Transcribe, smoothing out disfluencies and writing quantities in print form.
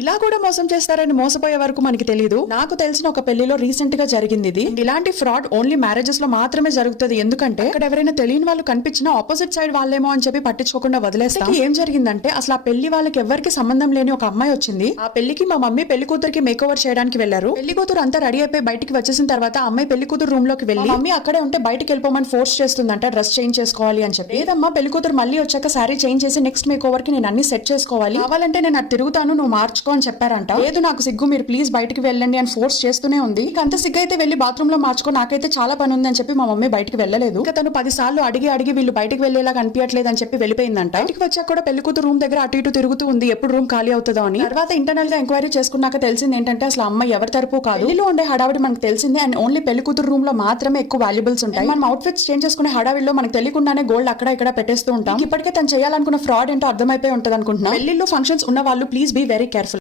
ఇలా కూడా మోసం చేస్తారని మోసపోయే వరకు మనకి తెలియదు. నాకు తెలిసిన ఒక పెళ్లిలో రీసెంట్ గా జరిగింది ఇది. ఇలాంటి ఫ్రాడ్ ఓన్లీ మ్యారేజెస్ లో మాత్రమే జరుగుతుంది. ఎందుకంటే అక్కడ ఎవరైనా తెలియని వాళ్ళు కనిపించినా ఆపోజిట్ సైడ్ వాళ్ళేమో అని చెప్పి పట్టించుకోకుండా వదిలేస్తాం. ఏం జరిగిందంటే అసలు ఆ పెళ్లి వాళ్ళకి ఎవరికి సంబంధం లేని ఒక అమ్మాయి వచ్చింది. ఆ పెళ్లికి మా మమ్మీ పెళ్లి కూతురికి మేక్ ఓవర్ చేయడానికి వెళ్లారు. పెళ్లి కూతురు అంతా రెడీ అయిపోయి బయటికి వచ్చేసిన తర్వాత ఆ అమ్మాయి పెళ్లి కూతురు రూమ్ లోకి వెళ్ళి మమ్మీ అక్కడే ఉంటే బయటికి వెళ్ళిపోమని ఫోర్స్ చేస్తుందంట. డ్రెస్ చేంజ్ చేసుకోవాలి అని చెప్పి. లేదమ్మా, పెళ్లి కూతురు మళ్ళీ వచ్చాక సారీ చేంజ్ చేసి నెక్స్ట్ మేక్ ఓవర్ కి నేను అన్ని సెట్ చేసుకోవాలి, కావాలంటే నేను అది తిరుగుతాను, నువ్వు మార్చుకో అని చెప్పారంట. లేదు నాకు సిగ్గు, మీరు ప్లీజ్ బయటికి వెళ్ళండి అని ఫోర్స్ చేస్తూనే ఉంది. ఇక అంత సిగ్గు అయితే వెళ్ళి బాత్రూమ్ లో మార్చుకో, నాకైతే చాలా పని ఉంది అని చెప్పి మా మమ్మీ బయటికి వెళ్ళలేదు. ఇక తను 10 సార్లు అడిగి వీళ్ళు బయటికి వెళ్ళేలా కనిపించట్లేదు అని చెప్పి వెళ్ళిపోయిందంట. బయటికి వచ్చాక కూడా పెళ్లి కూతురు రూమ్ దగ్గర అటు ఇటు తిరుగుతూ ఉంది, ఎప్పుడు రూమ్ ఖాళీ అవుతుందో అని. తర్వాత ఇంటర్నల్ గా ఎంక్వైరీ చేసుకున్నాక తెలిసింది ఏంటంటే అసలు అమ్మాయి ఎవరి తరపు కాదు. పెళ్లిలో ఉండే హడావిడి మనకు తెలిసింది. అండ్ ఓన్లీ పెళ్లి కూతురు రూమ్ లో మాత్రమే ఎక్కువ వాల్యుబుల్స్ ఉంటాయి. మనం అవుట్ఫిట్స్ చేంజ్ చేసుకునే హడావిడిలో మనకు తెలియకుండానే గోల్డ్ అక్కడ ఇక్కడ పెట్టేస్తూ ఉంటాం. ఇప్పటికే తను చేయాలనుకున్న ఫ్రాడ్ ఏంటో అర్థమైపోయి ఉంటది అనుకుంటున్నా. పెళ్లిలో ఫంక్షన్స్ ఉన్న వాళ్ళు ప్లీజ్ బీ వెరీ కేర్ఫుల్.